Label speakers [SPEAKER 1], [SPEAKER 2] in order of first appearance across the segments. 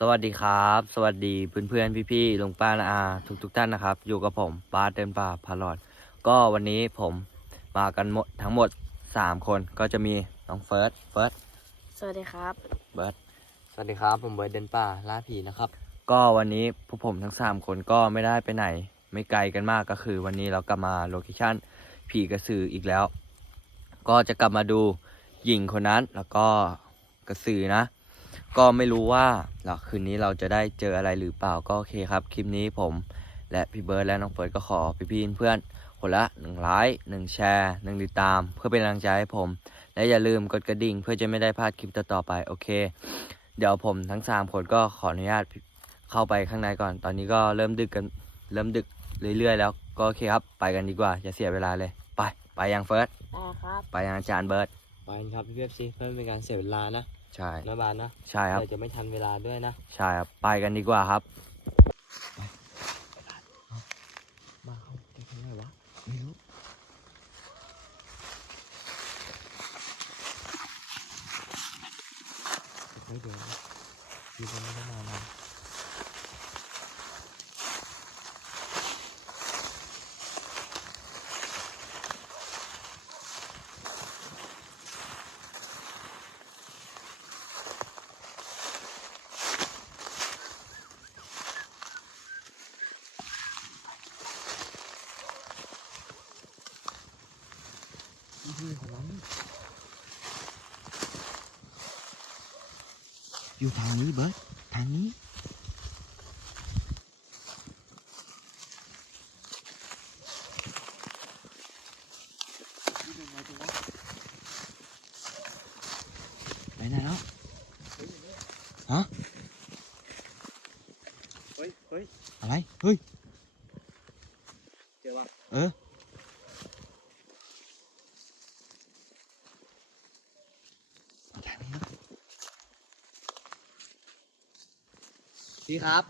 [SPEAKER 1] สวัสดีครับ สวัสดีเพื่อนเพื่อนพี่พี่ๆลุงป้านาอาทุกทุกๆท่านนะครับ อยู่กับผมป้าเดินป่าพาหลอด ก็วันนี้ผมมากันหมดทั้งหมด 3 คนก็จะมีน้องเฟิร์สเฟิร์ส
[SPEAKER 2] สวัสดีครับ
[SPEAKER 1] เบิร์ดสวัสดีครับ ผมเบิร์ดเดินป่าล่าผีนะครับ ก็วันนี้พวกผมทั้ง 3 คนก็ไม่ได้ไปไหน ไม่ไกลกันมากก็คือ วันนี้เรากลับมาโลเคชั่นผีกระสืออีกแล้ว ก็จะกลับมาดูหญิงคนนั้นแล้วก็กระสือนะ ก็ไม่รู้ว่าเราคืนนี้เราจะได้เจออะไรหรือเปล่าก็โอเคครับ คลิปนี้ผมและพี่เบิร์ดและน้องเฟิร์สก็ขอพี่พี่ๆเพื่อนคนละหนึ่งไลค์หนึ่งแชร์หนึ่งติดตาม เพื่อเป็นกำลังใจให้ผม และอย่าลืมกดกระดิ่งเพื่อจะไม่ได้พลาดคลิปต่อๆไปโอเค เดี๋ยวผมทั้งสามคนก็ขออนุญาตเข้าไปข้างในก่อน ตอนนี้ก็เริ่มดึกกันเริ่มดึกเรื่อยๆ แล้วก็โอเคครับ ไปกันดีกว่าอย่าเสียเวลาเลยไปไปยังเฟิร์ส
[SPEAKER 2] ได้ครับ
[SPEAKER 1] ไปยังอาจารย์เบิร์ด
[SPEAKER 3] ไปครับพี่เบบซีเพื่อเป็นการเสียเวลานะ
[SPEAKER 1] ใช่
[SPEAKER 3] นะบานนะ
[SPEAKER 1] ใช่ครับ
[SPEAKER 3] เดี๋ยวจะไม่ทันเวลาด้วยนะ
[SPEAKER 1] ใช่ครับ ไปกันดีกว่าครับ
[SPEAKER 3] มาเขาแกทำไงวะ ไม่รู้ ไม่เดี๋ยวอยู่กันไม่ได้นานนะพี่ของเรานี่ อยู่ทางนี้เบิร์ดทางนี้ไปไหนแล้วฮะ
[SPEAKER 1] เฮ้ยเฮ้ย
[SPEAKER 3] อะไร เฮ้ย
[SPEAKER 1] เจอปะ
[SPEAKER 3] เออ เอาทางนี้นะ
[SPEAKER 1] พี่ครับ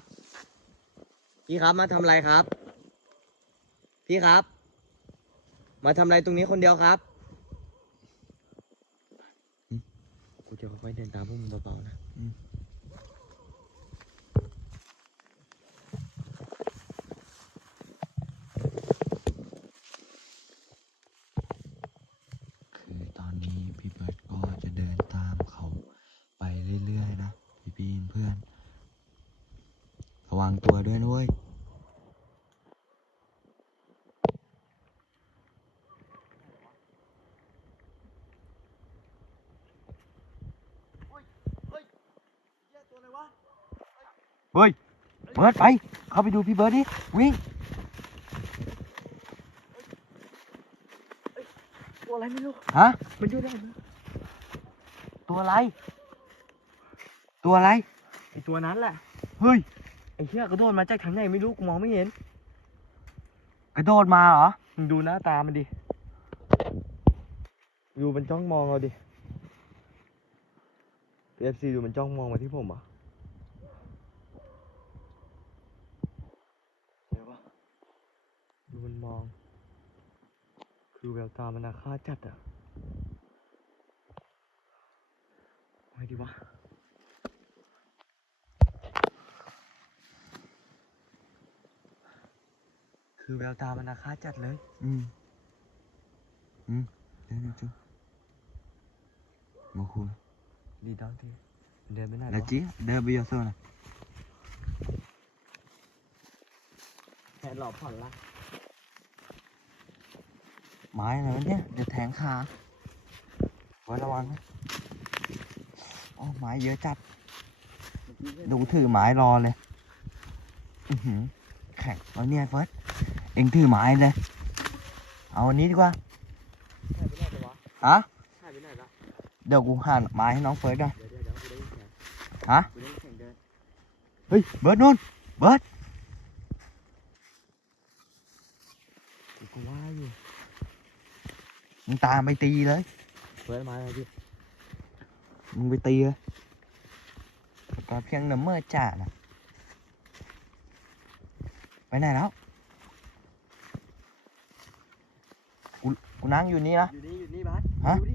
[SPEAKER 1] พี่ครับมาทำอะไรครับ พี่ครับ มาทำอะไรตรงนี้คนเดียวครับ
[SPEAKER 3] กูจะค่อยๆเดินตามพวกมึงเบาๆนะ คือตอนนี้พี่เบิร์ดก็จะเดินตามเขาไปเรื่อยๆนะ พี่ปีนเพื่อน ระ วังตัวด้วยนะเว้ยเฮ้ย เบิร์ดไป เข้าไปดูพี่เบิร์ดดิ วิ่ง
[SPEAKER 2] ตัวอะไรไม่รู้
[SPEAKER 3] ฮะ
[SPEAKER 2] มันอยู่ได้ไหม
[SPEAKER 3] ตัวอะไร ตัวอะไร
[SPEAKER 2] ไอตัวนั้นแหละ
[SPEAKER 3] เฮ้ย
[SPEAKER 2] ไอเหี้ยกระโดดมาจากทางไหนไม่รู้กูมองไม่เห็น
[SPEAKER 3] กระโดดมาเหรอ
[SPEAKER 2] มึงดูหน้าตามันดิดูมันจ้องมองเราดิเอฟซีดูมันจ้องมองมาที่ผมอะเดี๋ยวปะดูมันมอง คือแววตามันอาฆาตจัดอะไงดีวะ คือแววตามันอาฆาตจัดเลย
[SPEAKER 3] อืม อืมเดินจริงมาคุย
[SPEAKER 2] ดีดังทีเดินไปไหน
[SPEAKER 3] แล้ว
[SPEAKER 2] วะ
[SPEAKER 3] จีเดินไปยอโซนะ
[SPEAKER 2] แค่หลอกผ่อนละ
[SPEAKER 3] ไม้อะไรวะเนี่ยเดี๋ยวแทงขาไว้ระวังนะอ๋อไม้เยอะจัด ดูถือไม้รอเลย อือหือแข็งแล้วเนี่ยเฟิร์ส เอ็งถือไม้เลย เอาอันนี้ดีกว่า
[SPEAKER 2] หายไปไหนไปวะ
[SPEAKER 3] ฮะ
[SPEAKER 2] หายไปไหนละ
[SPEAKER 3] เดี๋ยวกูหั่นไม้ให้น้องเฟิร์สก่อน
[SPEAKER 2] เดี๋ยวเดี๋ยวเดี๋ยวกูได้ยินเสียง
[SPEAKER 3] ฮะ
[SPEAKER 2] กูได้ยินเสียงเดิน
[SPEAKER 3] เฮ้ย เบิร์ดนู่น เบิร์ด
[SPEAKER 2] กูว่าอยู่
[SPEAKER 3] มึงตามไปตีเลย
[SPEAKER 2] เปิดมาเลยดิ
[SPEAKER 3] มึงไปตีเลยก็เพียงเนมเมอร์จ่านะไปไหนแล้ว กูกูนั่งอยู่นี่นะ
[SPEAKER 2] อยู่นี่อยู่นี่บาส
[SPEAKER 3] ฮะ
[SPEAKER 2] ดูดิ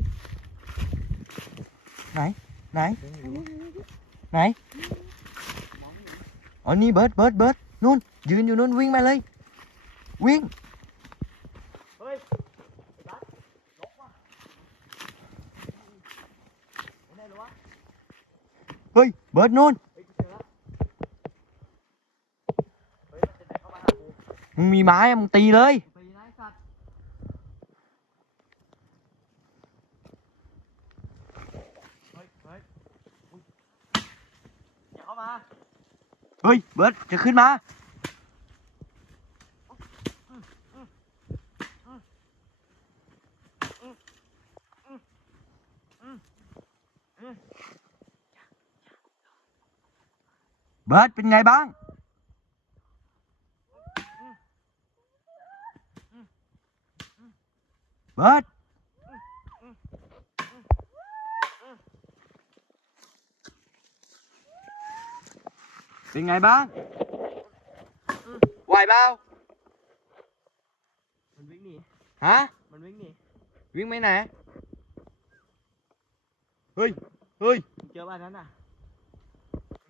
[SPEAKER 3] ไหน ไหน
[SPEAKER 2] เดินอยู่ดิ
[SPEAKER 3] ไหน
[SPEAKER 1] อ๋อ นี่เบิร์ดเบิร์ดเบิร์ดนู่น ยืนอยู่นู่นวิ่งมาเลย วิ่ง
[SPEAKER 2] เฮ้ยไอ้บัสนกว่ะไปไหนหรอวะ
[SPEAKER 1] เฮ้ย เบิร์ดนู่น
[SPEAKER 2] เฮ้ยกูเจอแล้วเฮ้ยมันจะไหนเข้ามาหากู
[SPEAKER 1] มึงมีไม้อะมึงตีเลย
[SPEAKER 2] ไปไล่สัตว์เฮ้ยเฮ้ยอุ๊ยอย่าเข้า มา
[SPEAKER 1] เฮ้ย เบิร์ดจะขึ้นมา เบิร์ดเป็นไงบ้าง เบิร์ดเป็นไงบ้าง ไหวเปล่า
[SPEAKER 2] มันวิ่งหนี
[SPEAKER 1] ฮะ
[SPEAKER 2] มันวิ่งหนี
[SPEAKER 1] วิ่งไปไหน เฮ้ย เฮ้ย
[SPEAKER 2] มึงเจอบ้านนั้นน่ะมึงจ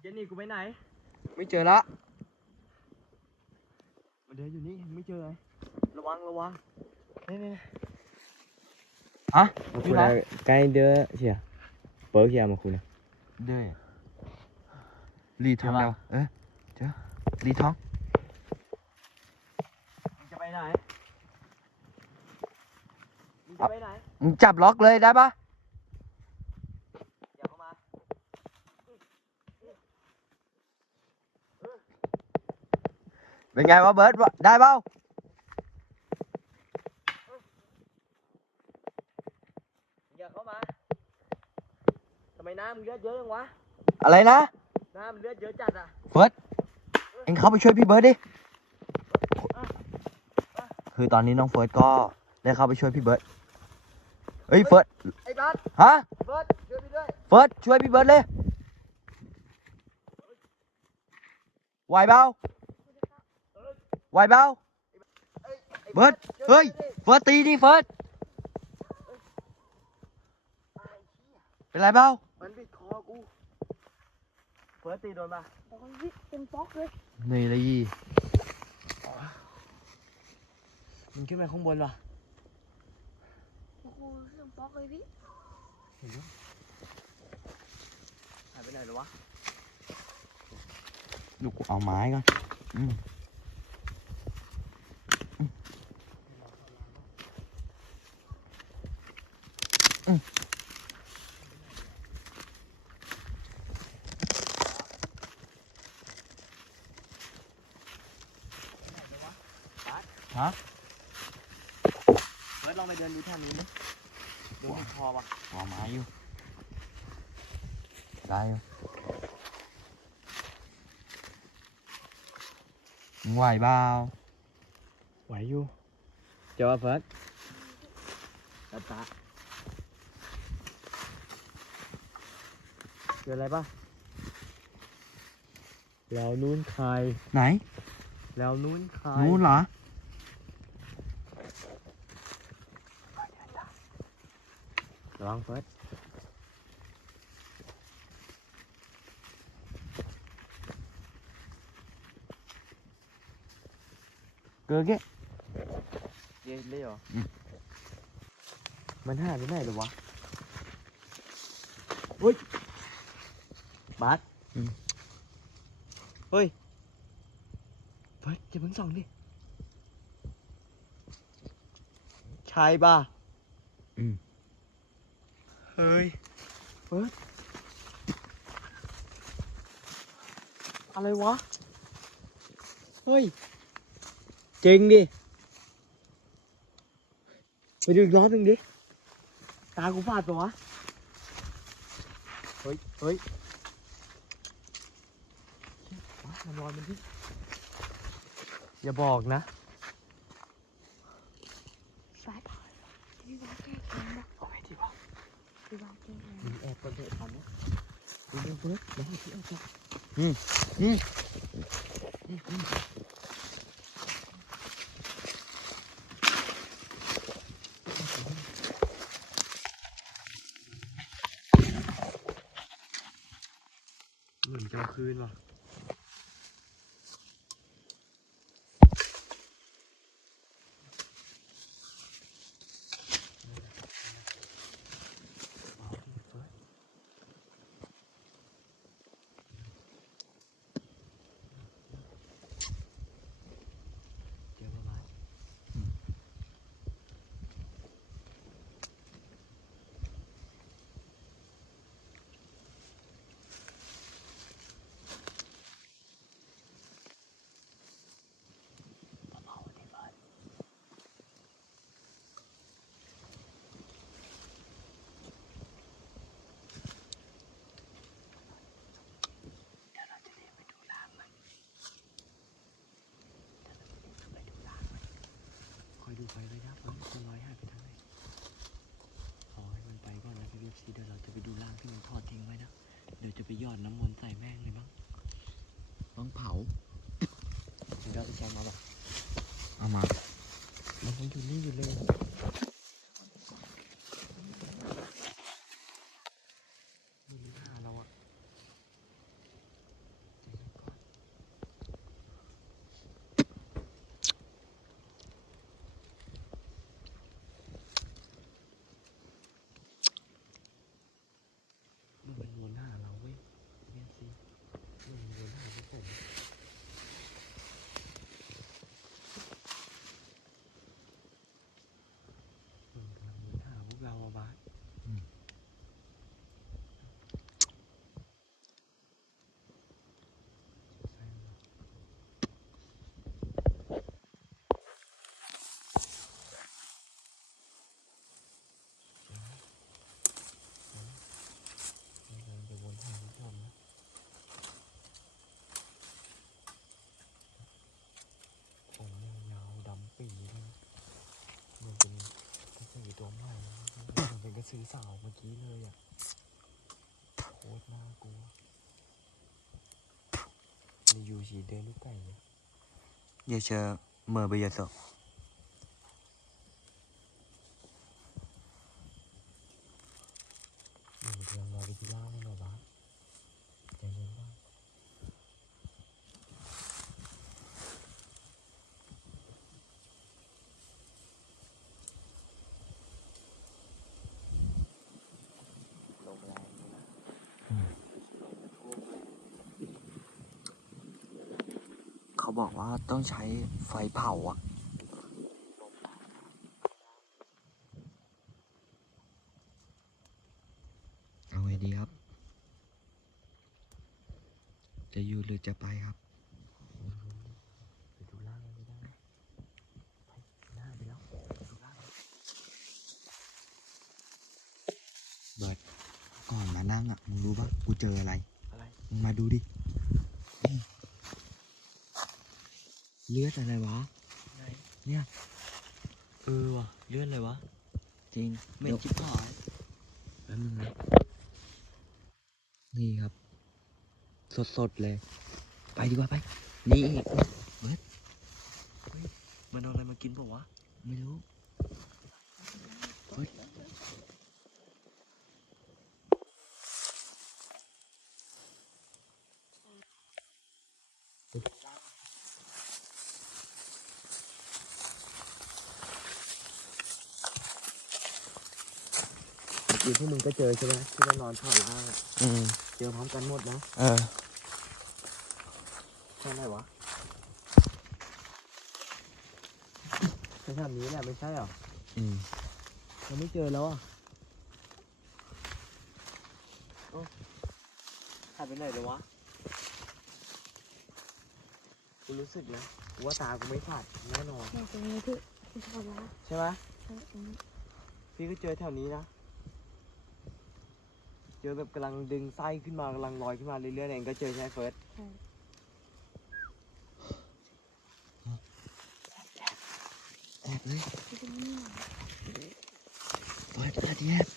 [SPEAKER 2] ะหนีกูไปไหน
[SPEAKER 1] ไม่เจอละ
[SPEAKER 2] มันเดินอยู่นี่ไม่เจอเลยระวังระวังนี่นี่
[SPEAKER 1] ฮะ
[SPEAKER 2] พี่รัก
[SPEAKER 4] cái đứa kìa bớ kìa mà khu này
[SPEAKER 1] เด้อ รีทองแล้วเออเจอรีทอง
[SPEAKER 2] มึงจะไปไหนมึงจะไปไหน
[SPEAKER 1] มึงจับล็อกเลยได้ปะ
[SPEAKER 2] อย่าเข้ามา
[SPEAKER 1] เป็นไงวะเบิร์ดวะได้เปล่า
[SPEAKER 2] อย่าเข้ามาทำไมหน้ามึงเลือดเยอะจังวะ
[SPEAKER 1] อะไรนะ
[SPEAKER 2] ห น้ามึงเลือดเยอะจัดอะ
[SPEAKER 1] เฟิร์สเอ็งเข้าไปช่วยพี่เบิร์ดดิคือตอนนี้น้องเฟิร์สก็ได้เข้าไปช่วยพี่เบิร์ดเฮ้ยเฟิร์ส
[SPEAKER 2] ไอ้บัส
[SPEAKER 1] ฮะ
[SPEAKER 2] เบิร์ดช่วยพี่ด้วย
[SPEAKER 1] เฟิร์สช่วยพี่เบิร์ดเลยไหวเปล่าไหวเปล่า
[SPEAKER 2] ไอ้ไอ้
[SPEAKER 1] เบิร์ดเฮ้ยเฟิร์สตีดิเฟิร์สเป็นไรเปล่า
[SPEAKER 2] มันบิดคอกู เฟิร์สตีโดนปะ
[SPEAKER 5] โอ้ยพี่เต็มป๊อกเลย
[SPEAKER 1] เหนื่อยเลยยี่
[SPEAKER 2] มึงขึ้นไปข้างบนปะ
[SPEAKER 5] โอ้โหเต็มป๊อกเลยพี่
[SPEAKER 2] หายไปไหนหรอวะ
[SPEAKER 1] ดูกูเอาไม้ก่อนอืมอืม ฮะ
[SPEAKER 2] เฟิร์สลองไปเดินดูแถวนี้ดิดูบิดคอปะ
[SPEAKER 1] เอาไม้อยู่ ได้อยู่มึงไหวเปล่า
[SPEAKER 2] ไหวอยู่เจอปะเฟิร์สตาตาเจออะไรปะแล้วนู้นใคร
[SPEAKER 1] ไหน
[SPEAKER 2] แล้วนู้นใคร
[SPEAKER 1] นู้นเหรอ
[SPEAKER 2] ระวังเฟิร์ส
[SPEAKER 1] เกลือเก๊
[SPEAKER 2] เย็นเลยเหรอ
[SPEAKER 1] อืม
[SPEAKER 2] มันหายไปไหนหรอวะเฮ้ยบาสเฮ้ยเฟิร์สอย่าเพิ่งส่องดิ ใช่ป่ะ
[SPEAKER 1] อืม
[SPEAKER 2] เฮ้ยเฟิร์ส อะไรวะ เฮ้ย เจ๋งดิ ไปดูอีกรอบหนึ่งดิ ตากูฟาดปะวะ เฮ้ย เฮ้ยว้ามันลอยมันดิ อย่าบอกนะ
[SPEAKER 5] บัสพี่วางแก้เกมนะ
[SPEAKER 2] เอาไงดีวะ
[SPEAKER 5] พี่วางแก้เกม
[SPEAKER 2] มึงแอบกดเด็ดทันนะดูเร็วเฟิร์สแล้วให้พี่แอบจับ
[SPEAKER 1] อืมอืม
[SPEAKER 2] เหมือนจะคืนว่ะ ไปเลยนะเฮ้ยต้นไม้หายไปทางไหนรอให้มันไปก่อนนะพี่เอฟซีเดี๋ยวเราจะไปดูร่างที่มันทอดทิ้งไว้นะ เดี๋ยว จะไปหยอดน้ำมนต์ใส่แม่งเลยมั้ง
[SPEAKER 3] ต้องเผา
[SPEAKER 2] เดี๋ยวเราจะแชร์มาแบบ
[SPEAKER 3] เอามา
[SPEAKER 2] มันยังอยู่นี่อยู่เลยมันไม่หาเราอะมันเป็นวนหาเราเว้ยเมียสิมันเป็นวนหาพวกผม มันกำลังวนหาพวกเราอะบาสใช่ไหมมันกำลังจะวนหาพวกเรานะผมเนี่ยยาวดำปีเลยนะมันเป็นกระสือตัวใหม่นะมันเป็นกระ สีสาวเมื่อกี้เลยอะโคตรน่ากลัวนี่อยู่ฉีเดนลูกไก่เนี่ย
[SPEAKER 3] อย่าเชื่อเมื่อไปอย่าสอบ
[SPEAKER 2] มันกำลังรอไปที่ล่างมันเหรอบ้าสใจเย็นบ้าง
[SPEAKER 3] ลมแรงนะ เขาบอกว่าต้องใช้ไฟเผาอะเอาไงดีครับ จะอยู่หรือจะไปครับ
[SPEAKER 2] ไปดูล่างมันไม่ได้ไปหน้าไปแล้วไปดูล่าง
[SPEAKER 3] เบิร์ดก่อนมานั่งอะ มึงรู้ปะกูเจออะไร
[SPEAKER 2] อะไร
[SPEAKER 3] มึงมาดูดินี่เลือดอะไรวะ
[SPEAKER 2] ไหน
[SPEAKER 3] เนี่ย
[SPEAKER 2] เออว่ะเลื่อนเลยวะ
[SPEAKER 3] จริง
[SPEAKER 2] เหม็น
[SPEAKER 3] ดี๋ยว
[SPEAKER 2] ชิบหายแป๊บนึงนะ
[SPEAKER 3] นี่ครับ สดๆเลย ไปดีกว่าไป นี่อีกเบิร์ด
[SPEAKER 2] มันเอาอะไรมากินเปล่าวะ
[SPEAKER 3] ไม่รู้เฮ้ย
[SPEAKER 2] อกี้พวกมึงก็เจอใช่ไหมที่มันนอนถอดล่างอะ
[SPEAKER 3] อืม
[SPEAKER 2] เจอพร้อมกันหมดนะ
[SPEAKER 3] เออ
[SPEAKER 2] ใช่ไหมวะใช่แบบนี้แหละไม่ใช่หรอ
[SPEAKER 3] อืม
[SPEAKER 2] ยังไม่เจอแล้วอะโอ้หายไปไหนเลยวะกูรู้สึกนะกูว่าตากูไม่ฝาดแน่นอน
[SPEAKER 5] ในตรงนี้พี่พี่ชอบละ
[SPEAKER 2] ใช่ไหม
[SPEAKER 5] ใช่ตรงนี้
[SPEAKER 2] พี่ก็เจอแถวนี้นะ เจอแบบกำลังดึงไส้ขึ้นมากำลังลอยขึ้นมาเรื่อยๆเองก็เจอใช่ไหมเฟิร์ส
[SPEAKER 5] ใช่
[SPEAKER 3] แอบเลย
[SPEAKER 5] ที่ตรงนี้
[SPEAKER 3] เบิร์ดแอบแอบ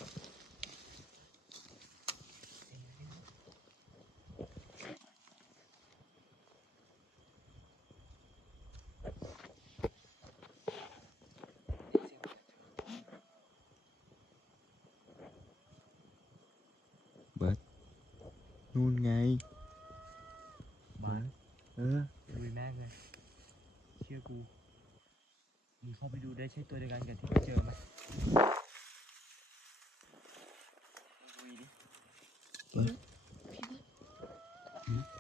[SPEAKER 3] เบิร์ดนู่นไง
[SPEAKER 2] บ้าน
[SPEAKER 3] เออ
[SPEAKER 2] ลุยแม่งเลย เชื่อกูมึง เข้าไปดูได้ใช่ตัวเดียวกันกับที่กูเจอไหมคุยดิ
[SPEAKER 5] พี่เบิร์ด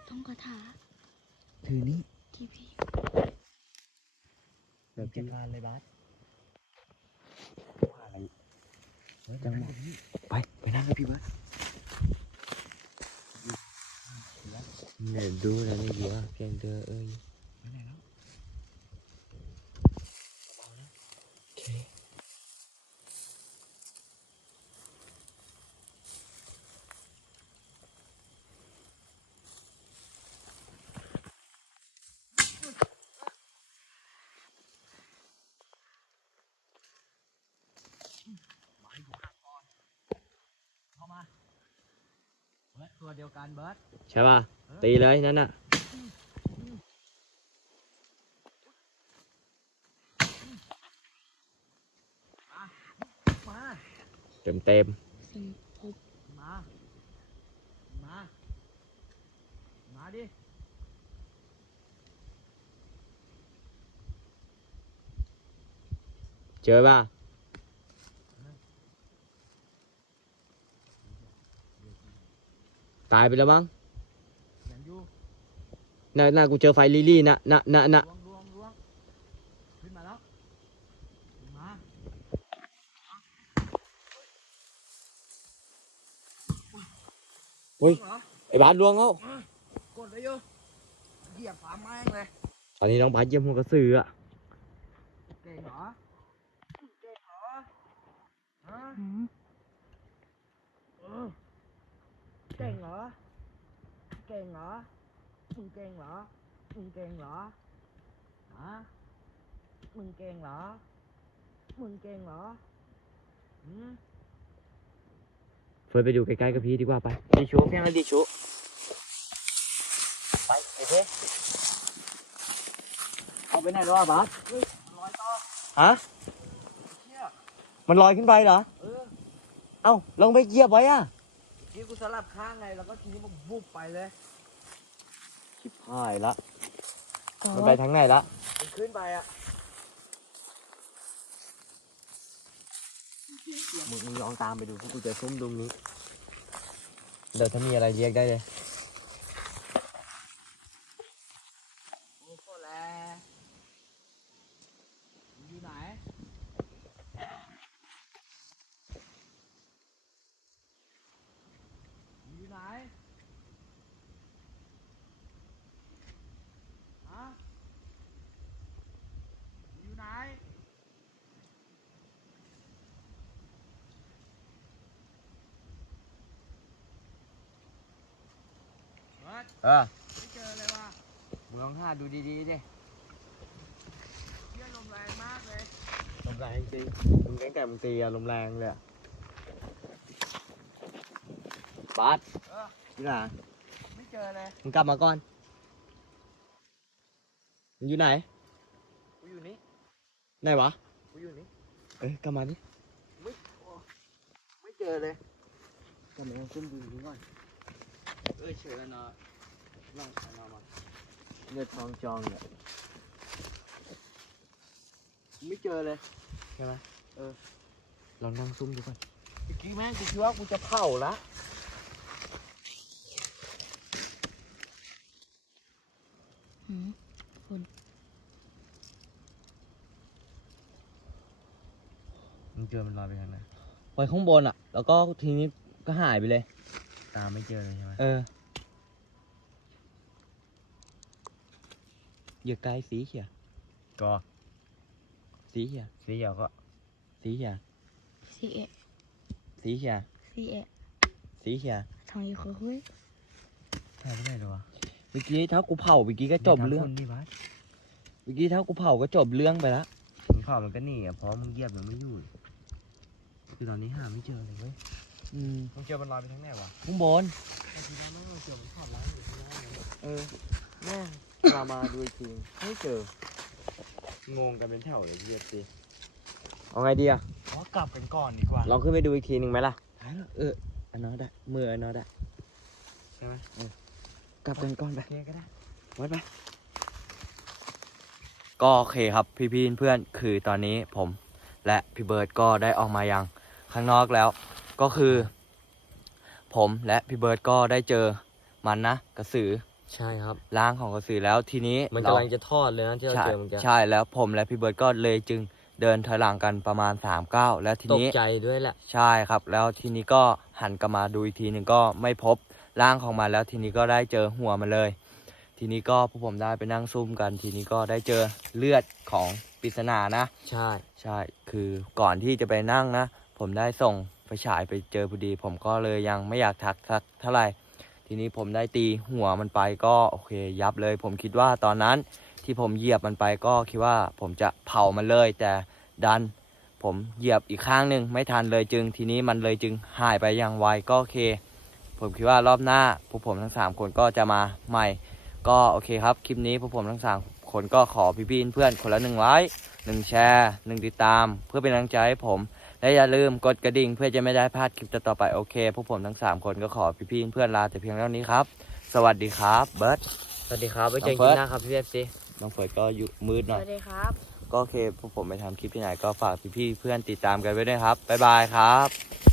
[SPEAKER 5] ต้องคาถา
[SPEAKER 3] ถือนี่
[SPEAKER 5] ที่พี่
[SPEAKER 2] เดี๋ยวจัดการเลยบาส
[SPEAKER 3] อะไรจังหวะไป ไปนั่งกับพี่เบิร์ด
[SPEAKER 2] เนี่ยดูแล้วไม่เยอะเพียงเธอเอ้ย
[SPEAKER 3] ไปไหนแล้ว
[SPEAKER 2] โอเค เดียวกันเบิร์ด
[SPEAKER 1] ใช่ป่ะตีเลยนั่นน่ะ
[SPEAKER 2] มา
[SPEAKER 1] เต็มเต็ม
[SPEAKER 6] สิงคบ
[SPEAKER 2] มามามาดิ
[SPEAKER 1] เจอป่ะ ตายไปแล้วมั้ง
[SPEAKER 2] ยังอยู่
[SPEAKER 1] น่าน่ากูเจอไฟลิลี่น่ะน่ะน่ะน่ะ
[SPEAKER 2] ลวงลวงลวงขึ้นมาแล้วขึ้นมา
[SPEAKER 1] เฮ้ย
[SPEAKER 2] เหรอ
[SPEAKER 1] ไอ้บาสลวงเขา
[SPEAKER 2] กดเลยโยเหยียบฝาแม่งเลย
[SPEAKER 1] ตอนนี้น้องบาสเยี่ยมหัวกระสืออะ
[SPEAKER 2] เก่งเหรอเก่งเหรอฮะ
[SPEAKER 6] หืม
[SPEAKER 2] เออ เก่งเหรอ เก่งเหรอ มึงเก่งเหรอ มึงเก่งเหรอฮะมึงเก่งเหรอ มึงเก่งเหรอหืม
[SPEAKER 1] เฟิร์นไปดูใกล้ๆกับพี่ดีกว่าไปดิชูเพียงแล้วดิชูไปไอ้เพ่
[SPEAKER 2] เอาไปไหนแล้วอะบาสเฮ้ยมันลอยต่อ
[SPEAKER 1] ฮะ
[SPEAKER 2] เชี่ย
[SPEAKER 1] มันลอยขึ้นไปเหรอ
[SPEAKER 2] เออ
[SPEAKER 1] เอ้าลองไปเหยียบไว้อะ
[SPEAKER 2] ทีกูสลับข้างไงแล้วก็ทีนี้มันบุบไปเลย
[SPEAKER 1] ชิบหายละ
[SPEAKER 6] ก็
[SPEAKER 1] มันไปทางไหนละ
[SPEAKER 2] มันขึ้นไปอะ
[SPEAKER 1] มึงมึงลองตามไปดูพวกกูจะซุ่มตรงนี้ เดี๋ยวถ้ามีอะไรเรียกได้เลย
[SPEAKER 2] โอ้โหแลมึงอยู่ไหน มึงอยู่ไหน ฮะมึงอยู่ไหน เฮ้ย
[SPEAKER 1] เออ
[SPEAKER 2] ไม่เจอเลยว่ะ
[SPEAKER 1] มึงลองหาดูดีๆดิ
[SPEAKER 2] เยี่ยลมแรงมากเลย
[SPEAKER 1] ลมแรงจริงมึงตั้งแต่มึงตีอะลมแรงเลยอะบาส
[SPEAKER 2] เออ
[SPEAKER 1] อยู่ไหน
[SPEAKER 2] ไม่เจอเลย
[SPEAKER 1] มึงกลับมาก่อนมึงอยู่ไหน
[SPEAKER 2] กูอยู่นี่
[SPEAKER 1] ไหนวะ
[SPEAKER 2] กูอยู่นี่
[SPEAKER 1] เอ้ยกลับมาดิ
[SPEAKER 2] ไม่โอ้ไม่เจอเลยทำไมต้องขึ้นดูนี้ก่อน
[SPEAKER 1] เอ้ยเฉยแล้วนะ ลองนอนมาเนื้อทองจองเนี่ย
[SPEAKER 2] ไม่เจอเลย
[SPEAKER 1] ใช่ไหมเออ ลองนั่งซุ่มดูก่อน
[SPEAKER 2] เมื่อกี้แม่งกูคิดว่ากูจะเผาละ
[SPEAKER 6] หืม
[SPEAKER 1] มึงเจอมันลอยไปทางไหน ไปข้างบนอะ แล้วก็ทีนี้ก็หายไปเลย ตามไม่เจอเลยใช่ไหม เออ อย่าไกลสีเขีย
[SPEAKER 7] ก็
[SPEAKER 1] สีเขีย
[SPEAKER 7] สีเขียวก็
[SPEAKER 1] สีเขีย
[SPEAKER 6] ซีเอะ
[SPEAKER 1] สีเขีย
[SPEAKER 6] ซีเอะ
[SPEAKER 1] สีเขีย
[SPEAKER 6] ทางยี่ห้อเฮ้ย
[SPEAKER 7] หายไปไหนเลยวะ
[SPEAKER 1] เมื่อกี้ถ้ากูเผาเมื่อกี้ก็จบเรื่อง
[SPEAKER 7] มีทางคนดิบัส
[SPEAKER 1] เมื่อกี้ถ้ากูเผาก็จบเรื่องไปละ
[SPEAKER 7] มึงเผามันก็หนีอะเพราะมึงเหยียบมันไม่อยู่
[SPEAKER 1] คือตอนนี้หาไม่เจอเลยเว้ยอืม
[SPEAKER 7] มึงเจอมันลอยไปทางไหนวะ
[SPEAKER 1] ข้างบน
[SPEAKER 2] บางทีเราไม่เราเจอมันถอดล้างอยู่ข้างล่างเลย
[SPEAKER 1] เออแม่ มามาดูอีกทีไม่เจอ
[SPEAKER 7] งงกันเป็นแถวเลยเหยียบสิ
[SPEAKER 1] เอาไงดีอะ
[SPEAKER 2] อ๋อกลับกันก่อนดีกว่า
[SPEAKER 1] ลองขึ้นไปดูอีกทีหนึ่งไหมล่ะ เอออันนอได้มืออันนอได้
[SPEAKER 7] ใช่ไหม
[SPEAKER 1] กลับกันก่อนไป
[SPEAKER 7] โอเคก็ได้
[SPEAKER 1] ไว้ไป ก็โอเคครับพี่พี่เพื่อนๆคือตอนนี้ผมและพี่เบิร์ดก็ได้ออกมายังข้างนอกแล้วก็คือ ผมและพี่เบิร์ดก็ได้เจอมันนะกระสือ
[SPEAKER 7] ใช่ครับ
[SPEAKER 1] ร่างของกระสือแล้วทีนี้
[SPEAKER 7] มัน
[SPEAKER 1] เรา
[SPEAKER 7] กำลังจะทอดเลยนะที่เรา
[SPEAKER 1] ใช่
[SPEAKER 7] เจอเมื่อกี้
[SPEAKER 1] ใช่แล้วผมและพี่เบิร์ดก็เลยจึงเดินถอยหลังกันประมาณ3ามก้าวแล้วที
[SPEAKER 7] ตก
[SPEAKER 1] นี้
[SPEAKER 7] ใจด้วยแหละ
[SPEAKER 1] ใช่ครับ แล้วทีนี้ก็หันกลับมาดูอีกทีหนึ่งก็ไม่พบร่างของมันแล้วทีนี้ก็ได้เจอหัวมันเลย ทีนี้ก็พวกผมได้ไปนั่งซุ่มกัน ทีนี้ก็ได้เจอเลือดของปริศนานะ
[SPEAKER 7] ใช่
[SPEAKER 1] ใช่คือก่อนที่จะไปนั่งนะ ผมได้ส่งไฟฉายไปเจอพอดี ผมก็เลยยังไม่อยากทักทักเท่าไหร่ ทีนี้ผมได้ตีหัวมันไปก็โอเคยับเลย ผมคิดว่าตอนนั้นที่ผมเหยียบมันไปก็คิดว่าผมจะเผามันเลย แต่ดันผมเหยียบอีกข้างหนึ่งไม่ทันเลยจึง ทีนี้มันเลยจึงหายไปอย่างไวก็โอเค ผมคิดว่ารอบหน้าพวกผมทั้งสามคนก็จะมาใหม่ ก็โอเคครับคลิปนี้พวกผมทั้งสามคนก็ขอพี่ๆเพื่อนคนละหนึ่งไลค์หนึ่งแชร์หนึ่งติดตาม เพื่อเป็นกำลังใจให้ผม และอย่าลืมกดกระดิ่งเพื่อจะไม่ได้พลาดคลิปต่อๆไปโอเคพวกผมทั้งสามคนก็ขอพี่ๆเพื่อนลาแต่เพียงเท่านี้ครับ สวัสดีครับเบิร์ต
[SPEAKER 2] สวัสดีครับไว้เจอ
[SPEAKER 1] น้องเฟิร์ส
[SPEAKER 2] กันหน้าครับพี่เอฟซี
[SPEAKER 1] น้องเฟิร์สก็อยู่มืด
[SPEAKER 5] ส
[SPEAKER 1] หน่อย
[SPEAKER 5] วัสดีครับ
[SPEAKER 1] ก็โอเคพวกผมไปทำคลิปที่ไหนก็ฝากพี่ๆเพื่อนติดตามกันไว้ด้วยครับบ๊ายบายครับ